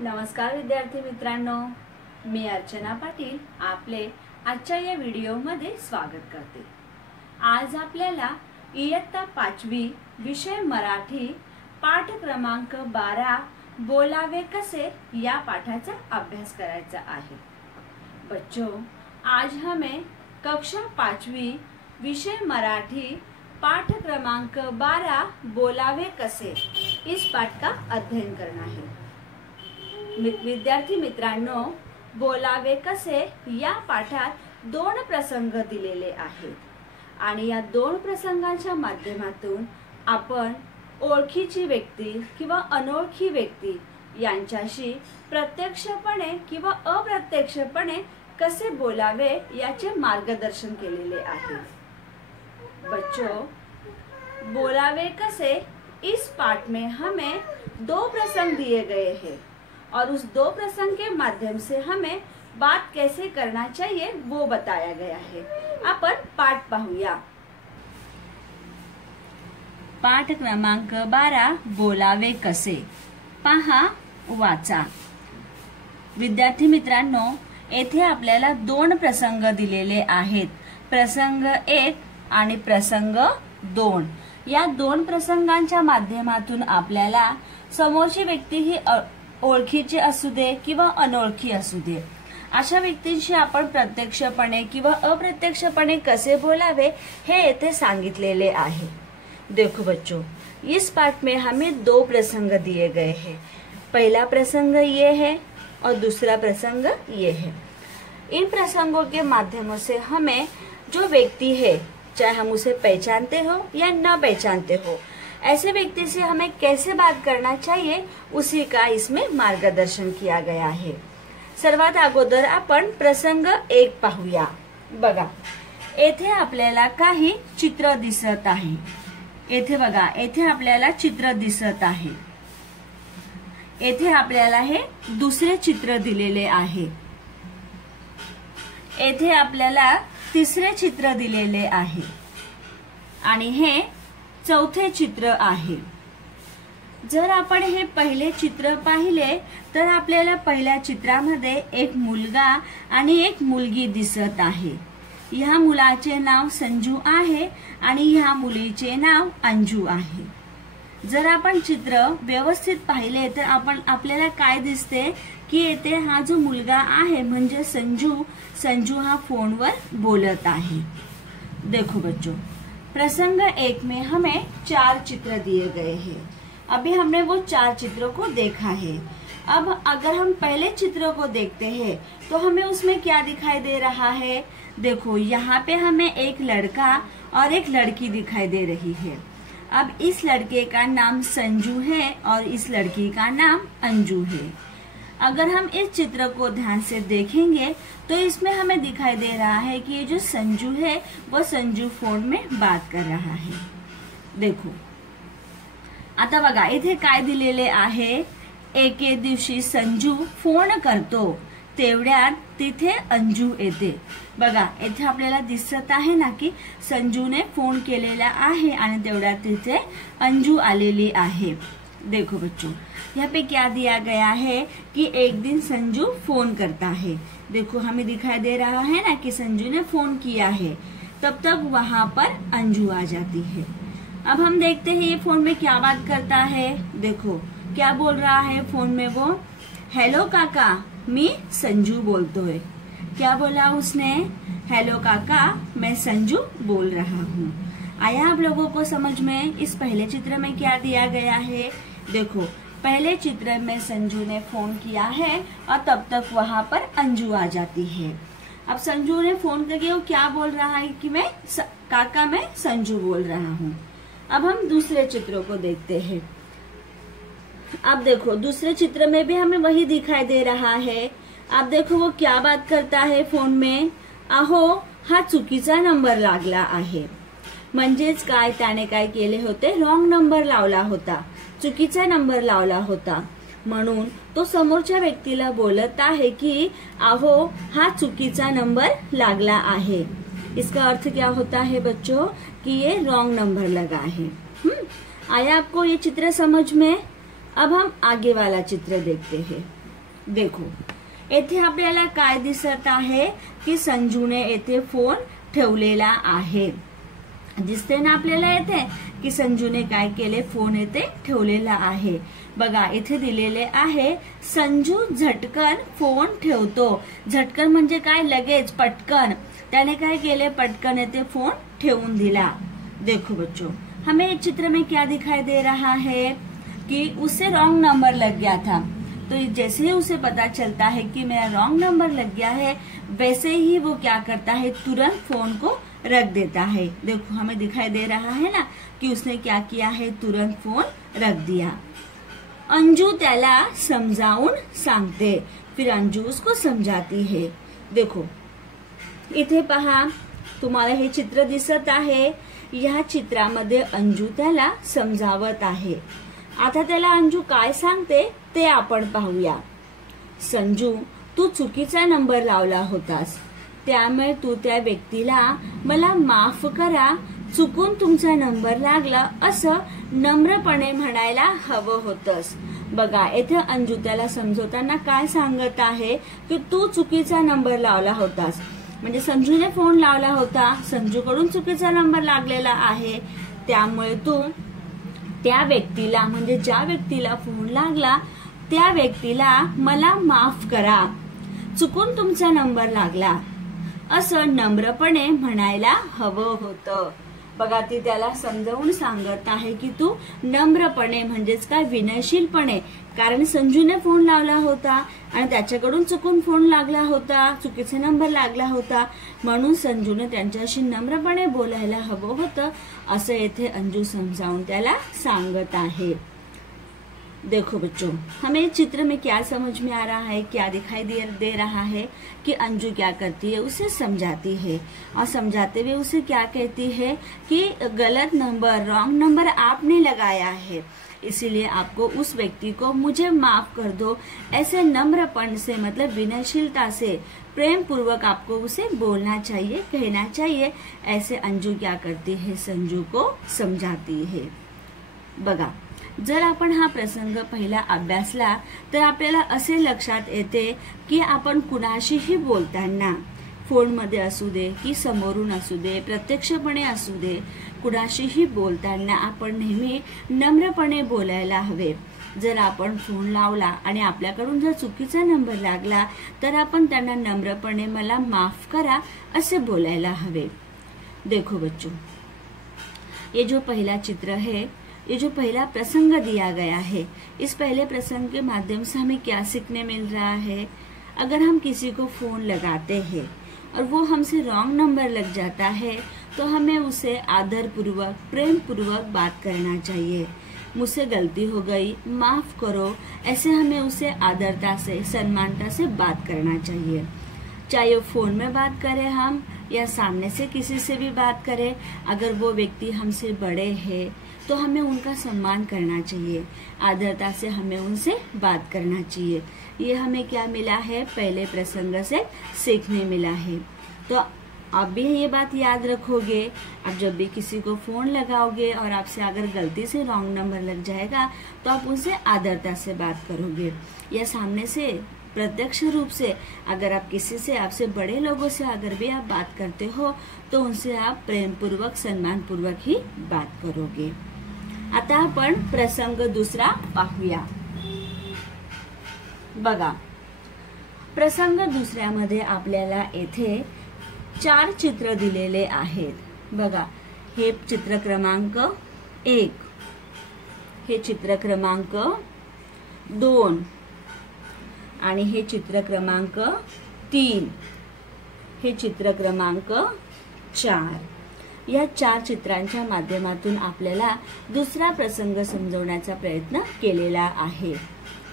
नमस्कार विद्यार्थी मित्रांनो, मी अर्चना पाटील आपले आजच्या या व्हिडिओमध्ये स्वागत करते। आज आपल्याला इयत्ता 5वी विषय मराठी पाठ क्रमांक 12 बोलावे कसे या पाठाचा अभ्यास करायचा आहे। बच्चों, आज हमें कक्षा 5वी विषय मराठी पाठ क्रमांक 12 बोलावे कसे इस पाठ का अध्ययन करना है। विद्यार्थी मित्रांनो, बोलावे कसे या पाठात दोन प्रसंग दिलेले आहेत आणि या दोन प्रसंगांच्या माध्यमातून आपण ओळखीची व्यक्ती किंवा अनोळखी व्यक्ती यांच्याशी प्रत्यक्षपणे किंवा अप्रत्यक्षपणे कसे बोलावे याचे मार्गदर्शन केलेले आहे। बच्चों, बोलावे कसे इस पाठ में हमें दो प्रसंग दिए गए हैं और उस दो प्रसंग के माध्यम से हमें बात कैसे करना चाहिए वो बताया गया है। आपण पाठ पाहूया। पाठ क्रमांक 12 बोलावे कसे। पहा, वाचा। विद्यार्थी मित्रांनो, येथे आपल्याला दोन प्रसंग दिलेले आहेत, प्रसंग 1 आणि प्रसंग 2। या दोन प्रसंगांच्या माध्यमातून आपल्याला समोरची व्यक्ती ही ओळखीची असू दे किंवा अनोळखी असू दे, अशा व्यक्तींशी आपण प्रत्यक्षपणे किंवा अप्रत्यक्षपणे कसे बोलावे हे येथे सांगितलेले आहे। देखो बच्चों, इस पाठ में हमें दो प्रसंग दिए गए हैं। पहला प्रसंग ये है और दूसरा प्रसंग ये है। इन प्रसंगों के माध्यमों से हमें जो व्यक्ति है, चाहे हम उसे पहचानते हो या न पहचानते हो, ऐसे व्यक्ति से हमें कैसे बात करना चाहिए उसी का इसमें मार्गदर्शन किया गया है। सर्वात अगोदर आपण प्रसंग 1 पाहूया। बघा, येथे आपल्याला काही चित्र दिसत आहे। येथे बघा, येथे आपल्याला चित्र दिसत आहे। येथे आपल्याला हे दुसरे चित्र दिलेले आहे। येथे आपल्याला तिसरे चित्र दिलेले आहे आणि हे चौथे चित्र आहे। जर आपण हे पहिले चित्र पाहिले तर आपल्याला पहिल्या चित्रामध्ये एक मुलगा आणि एक मुलगी दिसत आहे। ह्या मुलाचे नाव संजू आहे आणि ह्या मुलीचे नाव अंजू आहे। जर आपण चित्र व्यवस्थित पाहिले तर आपल्याला काय दिसते की येथे हा जो मुलगा आहे म्हणजे संजू हा फोनवर बोलत आहे। देखो बच्चों, प्रसंग 1 में हमें 4 चित्र दिए गए हैं। अभी हमने वो 4 चित्रों को देखा है। अब अगर हम पहले चित्र को देखते हैं तो हमें उसमें क्या दिखाई दे रहा है। देखो, यहाँ पे हमें एक लड़का और एक लड़की दिखाई दे रही है। अब इस लड़के का नाम संजू है और इस लड़की का नाम अंजू है। अगर हम इस चित्र को ध्यान से देखेंगे तो इसमें हमें दिखाई दे रहा है कि ये जो संजू है वो संजू फोन में बात कर रहा है। देखो, आता बघा, इथे काय दिलेले आहे, एके दिवशी संजू फोन करतो तेवढ्यात तिथे अंजू येते। बघा, इथे आपल्याला दिसत आहे ना की संजूने फोन केलेला आहे आणि तेवढ्यात तिथे अंजू आलेली आहे। देखो बच्चों, यहाँ पे क्या दिया गया है कि एक दिन संजू फोन करता है। देखो, हमें दिखाई दे रहा है ना कि संजू ने फोन किया है, तब तक वहां पर अंजू आ जाती है। अब हम देखते हैं ये फोन में क्या बात करता है। देखो, क्या बोल रहा है फोन में वो, हेलो काका, मी संजू बोलतोय। क्या बोला उसने, हेलो काका, मैं संजू बोल रहा हूँ। आया आप लोगों को समझ में। इस पहले चित्र में क्या दिया गया है। देखो, पहले चित्र में संजू ने फोन किया है और तब तक वहां पर अंजू आ जाती है। अब संजू ने फोन करके वो क्या बोल रहा है कि काका मैं संजू बोल रहा हूँ। अब हम दूसरे चित्रों को देखते हैं। अब देखो, दूसरे चित्र में भी हमें वही दिखाई दे रहा है। अब देखो, वो क्या बात करता है फोन में, अहो हा चुकीचा नंबर लागला आहे। म्हणजेच काय, त्याने काय केले होते, रॉंग नंबर लावला होता, चुकीचा नंबर लावला होता। म्हणून तो समोरच्या व्यक्तीला बोलत आहे की अहो हा चुकीचा नंबर लागला आहे। इसका अर्थ क्या होता है बच्चों कि ये रॉन्ग नंबर लगा है। आया आपको ये चित्र समझ में। अब हम आगे वाला चित्र देखते हैं। देखो येथे आपल्याला काय दिसत आहे की संजूने येथे फोन ठेवलेला आहे. दिसते ना आपल्याला येथे की संजूने काय केले, फोन येथे ठेवलेला आहे. बघा इथे दिलेले आहे संजू झटकन फोन ठेवतो. झटकन म्हणजे काय, लगेच, पटकन. त्याने काय केले, पटकन येथे फोन ठेवून दिला. देखो बच्चों हमें इस चित्र में क्या दिखाई दे रहा है कि उसे रॉन्ग नंबर लग गया था. तो जैसे ही उसे पता चलता है कि मेरा रॉन्ग नंबर लग गया है, वैसे ही वो क्या करता है, तुरंत फोन को रख देता है. देखो हमें दिखाई दे रहा है ना कि उसने क्या किया है, तुरंत फोन रख दिया. अंजू त्याला समजावून सांगते. फिर अंजू उसको समजाती है. देखो इथे पहा, तुम्हाला हे चित्र दिसत आहे. या चित्रामध्ये अंजू त्याला समजावत आहे. आता त्याला अंजू काय सांगते ते आपण पाहूया. संजू, तू चुकीचा नंबर लावला होतास, त्यामुळे तू त्या व्यक्तीला मला माफ करा, चुकून तुमचा नंबर लागला असं नम्रपणे म्हणायला हवं होतंस. बघा येथे अंजू त्याला समजवताना काय सांगत आहे की तू चुकीचा नंबर लावला होतास. म्हणजे संजूने फोन लावला होता, संजूकडून चुकीचा नंबर लागलेला आहे, त्यामुळे तू त्या व्यक्तीला, म्हणजे ज्या व्यक्तीला फोन लागला त्या व्यक्तीला मला माफ करा, चुकून तुमचा नंबर लागला असं नम्रपणे म्हणायला हवं होतं. बघा ती त्याला समजावून सांगत आहे की तू नम्रपणे म्हणजेच काय, विनयशीलपणे, कारण संजूने फोन लावला होता आणि त्याच्याकडून चुकून फोन लागला होता, चुकीचा नंबर लागला होता, म्हणून संजूने त्यांच्याशी नम्रपणे बोलायला हवं होतं असं येथे अंजू समजावून त्याला सांगत आहे. देखो बच्चों हमें चित्र में क्या समझ में आ रहा है, क्या दिखाई दे रहा है कि अंजू क्या करती है, उसे समझाती है और समझाते हुए उसे क्या कहती है कि गलत नंबर, रॉन्ग नंबर आपने लगाया है, इसीलिए आपको उस व्यक्ति को मुझे माफ कर दो, ऐसे नम्रपन से, मतलब विनयशीलता से, प्रेम पूर्वक आपको उसे बोलना चाहिए, कहना चाहिए. ऐसे अंजू क्या करती है, संजू को समझाती है. बघा जर आपण हा प्रसंग पहिला अभ्यासला तर आपल्याला असे लक्षात येते की आपण कुणाशीही बोलताना, फोनमध्ये असू दे की समोरून असू दे, प्रत्यक्षपणे असू दे, कुणाशीही बोलताना आपण नेहमी नम्रपणे बोलायला हवे. जर आपण फोन लावला आणि आपल्याकडून जर चुकीचा नंबर लागला तर आपण त्यांना नम्रपणे मला माफ करा असे बोलायला हवे. देखो बच्चों ये जो पहला चित्र है, ये जो पहला प्रसंग दिया गया है, इस पहले प्रसंग के माध्यम से हमें क्या सीखने मिल रहा है. अगर हम किसी को फोन लगाते हैं और वो हमसे रॉन्ग नंबर लग जाता है तो हमें उसे आदर पूर्वक, प्रेम पूर्वक बात करना चाहिए. मुझसे गलती हो गई, माफ करो, ऐसे हमें उसे आदरता से, सम्मानता से बात करना चाहिए. चाहे वो फोन में बात करें हम या सामने से किसी से भी बात करें, अगर वो व्यक्ति हमसे बड़े हैं तो हमें उनका सम्मान करना चाहिए, आदरता से हमें उनसे बात करना चाहिए. ये हमें क्या मिला है, पहले प्रसंग से सीखने मिला है. तो आप भी ये बात याद रखोगे. आप जब भी किसी को फोन लगाओगे और आपसे अगर गलती से रॉन्ग नंबर लग जाएगा तो आप उनसे आदरता से बात करोगे, या सामने से प्रत्यक्ष रूप से अगर आप किसी से, आपसे बड़े लोगों से अगर भी आप बात करते हो तो उनसे आप प्रेम पूर्वक, सम्मान पूर्वक ही बात करोगे. आता आपण प्रसंग दुसरा पाहूया. बघा प्रसंग दुसऱ्यामध्ये आपल्याला येथे 4 चित्र दिलेले आहेत. बघा हे चित्र क्रमांक 1, हे चित्र क्रमांक 2 आणि हे चित्र क्रमांक 3, हे चित्र क्रमांक 4. या 4 चित्रांच्या माध्यमातून आपल्याला दुसरा प्रसंग समजवण्याचा प्रयत्न केलेला आहे.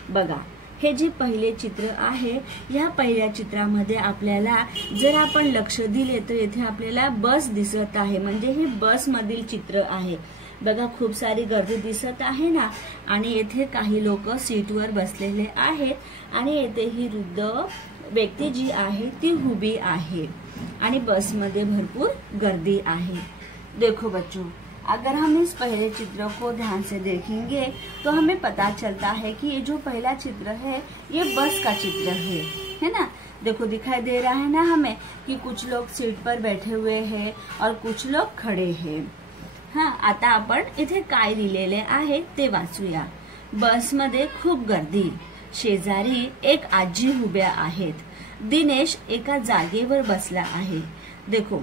बघा हे जे पहिले चित्र आहे, या पहिल्या चित्रामध्ये आपल्याला जर आपण लक्ष दिले तर येथे आपल्याला बस दिसत आहे, म्हणजे हे बस मधील चित्र आहे. बघा खूप सारी गर्दी दिसत आहे ना, आणि येथे काही लोक सीटवर बसलेले आहेत आणि येथे ही वृद्ध व्यक्ती जी आहे ती उभी आहे आणि बसमध्ये भरपूर गर्दी आहे. देखो बच्चों अगर हम इस पहले चित्र को ध्यान से देखेंगे तो हमें पता चलता है कि ये जो पहला चित्र है ये बस का चित्र है ना। देखो दिखाई दे रहा है ना हमें कि कुछ लोग सीट पर बैठे हुए हैं और कुछ लोग खडे हैं। हाँ, आता आपण इथे काय लिहिलेले आहे ते वाचूया। बसमध्ये खूप गर्दी, शेजारी एक आजी उभ्या आहेत, दिनेश एका जागेवर बसला आहे। देखो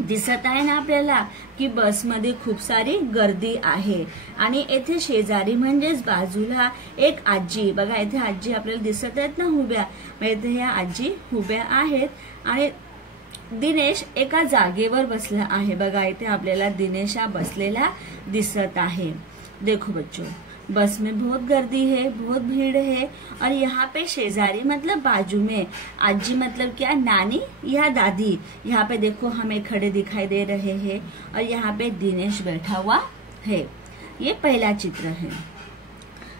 दिसत आहे ना आपल्याला की बसमध्ये खूप सारी गर्दी आहे आणि येथे शेजारी म्हणजेच बाजूला एक आजी, बघा इथे आजी आपल्याला दिसत आहेत ना उभ्या, इथे ह्या आजी उभ्या आहेत आणि दिनेश एका जागेवर बसला आहे। बघा इथे आपल्याला दिनेश हा बसलेला दिसत आहे। देखो बच्चों, बस में बहुत गर्दी है, बहुत भीड़ है और यहाँ पे शेजारी मतलब बाजू में, आजी मतलब क्या, नानी या दादी, यहाँ पे देखो हमें खड़े दिखाई दे रहे हैं और यहाँ पे दिनेश बैठा हुआ है। ये पहला चित्र है।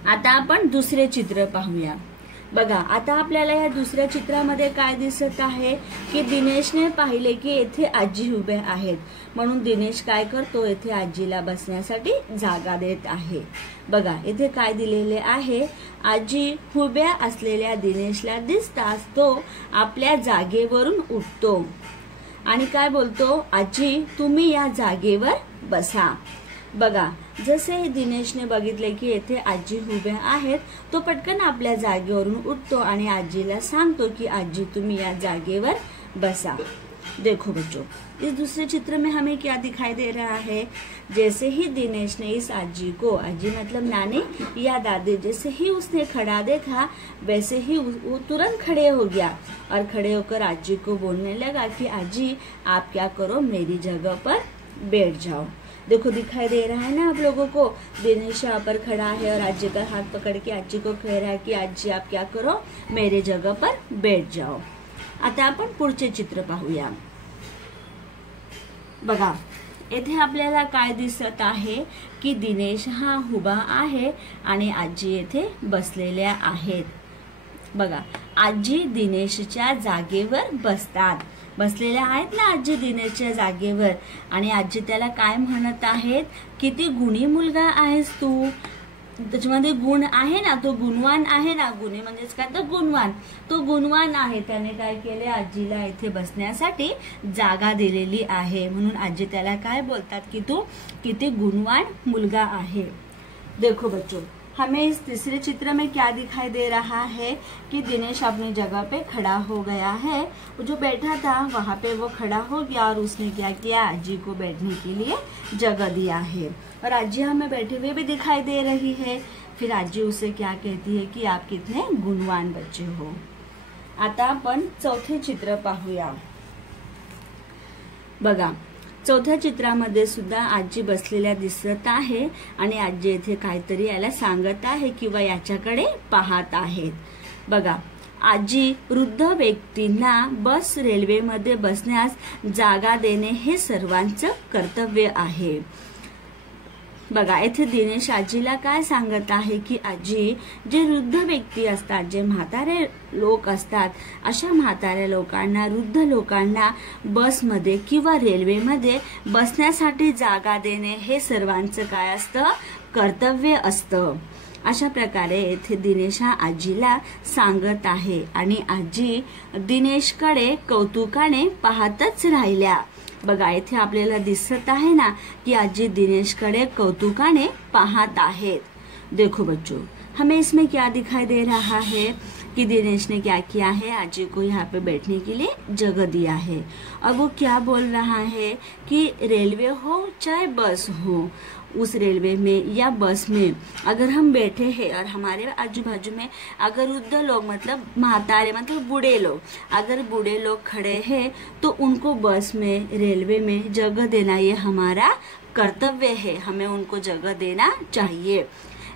आता आपण दुसरे चित्र पाहूया। बघा आता आपल्याला या दुसऱ्या चित्रामध्ये काय दिसत आहे की दिनेशने पाहिले की येथे आजी उभे आहेत, म्हणून दिनेश काय करतो, येथे आजीला बसण्यासाठी जागा देत आहे। बघा इथे काय दिलेले आहे, आजी उभ्या असलेल्या दिनेशला दिसताच तो आपल्या जागेवरून उठतो आणि काय बोलतो, आजी तुम्ही या जागेवर बसा। बघा जसे दिनेशने बघितले की येथे आजी उभ्या आहेत, तो पटकन आपल्या जागेवरून उठतो आणि आजीला सांगतो की आजी तुम्ही या जागेवर बसा। देखो बच्चों, इस दूसरे चित्र में हमें क्या दिखाई दे रहा है, जैसे ही दिनेश ने इस आजी को, आजी मतलब नानी या दादी, जैसे ही उसने खड़ा देखा वैसे ही वो तुरंत खड़े हो गया और खड़े होकर आजी को बोलने लगा कि आजी आप क्या करो, मेरी जगह पर बैठ जाओ। देखो दिखाई दे रहा है ना आप लोगों को, दिनेश यहाँ पर खड़ा है और आजी का हाथ पकड़ के आजी को कह रहा है कि आजी आप क्या करो, मेरे जगह पर बैठ जाओ। आता आपण पुढचे चित्र पाहूया। बघा येथे आपल्याला काय दिसत आहे की दिनेश हा उभा आहे आणि आजी येथे बसलेल्या आहेत। बघा आजी दिनेशच्या जागेवर बसलेल्या आहेत ना आजी दिनेशच्या जागेवर आणि आजी त्याला काय म्हणत आहेत, किती गुणी मुलगा आहेस तू, त्याच्यामध्ये गुण आहे ना, तो गुणवान आहे ना, गुणी म्हणजेच काय तर गुणवान, तो गुणवान आहे। त्याने काय केले, आजीला इथे बसण्यासाठी जागा दिलेली आहे, म्हणून आजी त्याला काय बोलतात की तू किती गुणवान मुलगा आहे। देखो बच्चों, हमें इस तीसरे चित्र में क्या दिखाई दे रहा है कि दिनेश अपनी जगह पे खड़ा हो गया है, जो बैठा था वहां पे वो खड़ा हो गया और उसने क्या किया, आजी को बैठने के लिए जगह दिया है और आजी हमें बैठे हुए भी दिखाई दे रही है। फिर आजी उसे क्या कहती है कि आप कितने गुणवान बच्चे हो। आता आपण चौथे चित्र पाहूया। बघा चौथ्या चित्रामध्ये सुद्धा आजी बसलेल्या दिसत आहे आणि आजी इथे काहीतरी याला सांगत आहे किंवा याच्याकडे पाहत आहेत। बघा आजी वृद्ध व्यक्तींना बस रेल्वेमध्ये बसण्यास जागा देणे हे सर्वांचं कर्तव्य आहे। बघा इथे दिनेश आजीला काय सांगत आहे की आजी, जे वृद्ध व्यक्ती असतात, जे म्हातारे लोक असतात, अशा म्हाताऱ्या लोकांना, वृद्ध लोकांना बसमध्ये किंवा रेल्वेमध्ये बसण्यासाठी जागा देणे हे सर्वांचं काय असतं, कर्तव्य असतं। अशा प्रकारे येथे दिनेश हा आजीला सांगत आहे आणि आजी दिनेशकडे कौतुकाने पाहतच राहिल्या। बघा इथे आपल्याला दिसत आहे ना कि आजी दिनेशकडे कौतुकाने पाहत आहेत। देखो बच्चों, हमें इसमें क्या दिखाई दे रहा है कि दिनेश ने क्या किया है, आजी को यहाँ पे बैठने के लिए जगह दिया है और वो क्या बोल रहा है कि रेलवे हो चाहे बस हो, उस रेलवे में या बस में अगर हम बैठे हैं और हमारे आजू बाजू में अगर वृद्ध लोग मतलब महातारे मतलब बूढ़े लोग, अगर बूढ़े लोग खड़े हैं तो उनको बस में, रेलवे में जगह देना ये हमारा कर्तव्य है, हमें उनको जगह देना चाहिए।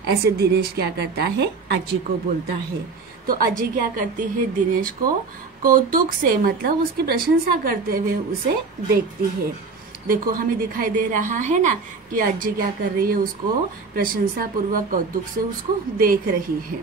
ऐसे दिनेश क्या करता है, आजी को बोलता है। तो आजी क्या करती है, दिनेश को कौतुक से मतलब उसकी प्रशंसा करते हुए उसे देखती है। देखो हमें दिखाई दे रहा है ना कि आजी क्या कर रही है, उसको प्रशंसा पूर्वक कौतुक से उसको देख रही है।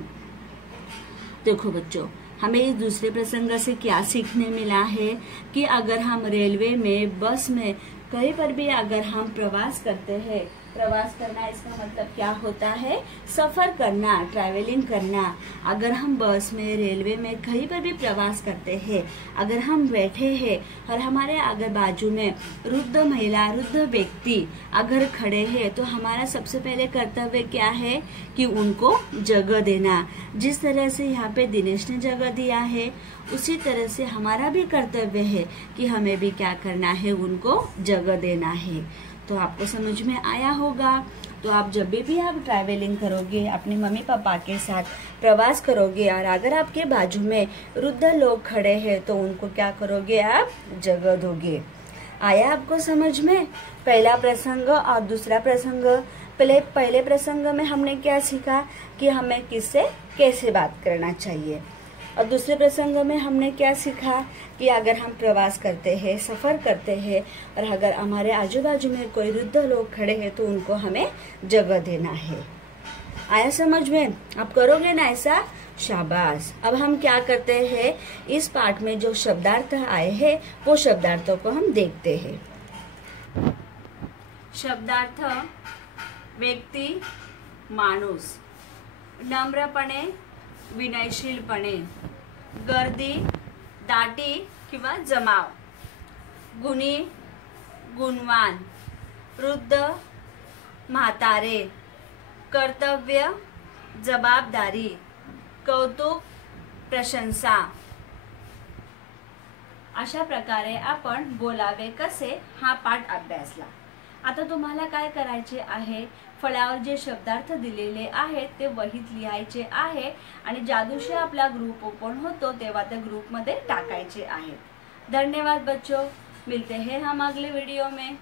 देखो बच्चों, हमें इस दूसरे प्रसंग से क्या सीखने मिला है कि अगर हम रेलवे में, बस में कहीं पर भी अगर हम प्रवास करते हैं, प्रवास करना इसका मतलब क्या होता है? सफर करना, ट्रैवलिंग करना। अगर हम बस में, रेलवे में कहीं पर भी प्रवास करते हैं, अगर हम बैठे हैं और हमारे अगर बाजू में वृद्ध महिला, वृद्ध व्यक्ति अगर खड़े हैं, तो हमारा सबसे पहले कर्तव्य क्या है कि उनको जगह देना। जिस तरह से यहाँ पे दिनेश ने जगह दिया है, उसी तरह से हमारा भी कर्तव्य है कि हमें भी क्या करना है, उनको जगह देना है। तो आपको समझ में आया होगा। तो आप जब भी आप ट्रैवलिंग करोगे, अपनी मम्मी पापा के साथ प्रवास करोगे और अगर आपके बाजू में वृद्ध लोग खड़े हैं, तो उनको क्या करोगे? आप जगह दोगे। आया आपको समझ में? पहला प्रसंग और दूसरा प्रसंग। पहले प्रसंग में हमने क्या सीखा कि हमें किससे कैसे बात करना चाहिए, और दूसरे प्रसंग में हमने क्या सीखा कि अगर हम प्रवास करते हैं, सफर करते हैं और अगर हमारे आजू बाजू में कोई वृद्ध लोग खड़े हैं, तो उनको हमें जगह देना है। आया समझ में? आप करोगे ना ऐसा? शाबाश। अब हम क्या करते हैं, इस पाठ में जो शब्दार्थ आए हैं वो शब्दार्थों को हम देखते हैं। शब्दार्थ: व्यक्ती, माणूस, नम्रपणे, विनयशीलपणे, गर्दी, दाटी किंवा जमाव, गुणी, गुणवान, वृद्ध, म्हातारे, कर्तव्य, जबाबदारी, कौतुक, प्रशंसा। अशा प्रकारे आपण बोलावे कसे हा पाठ अभ्यासला। आता तुम्हाला काय करायचे आहे, फळ्यावर जे शब्दार्थ दिलेले आहेत ते वहीत लिहायचे आहे आणि ज्या दिवशी आपला ग्रुप ओपन होतो तेव्हा त्या ग्रुप मध्ये टाकायचे आहेत। धन्यवाद बच्चों, मिलते हैं हम अगले वीडियो में।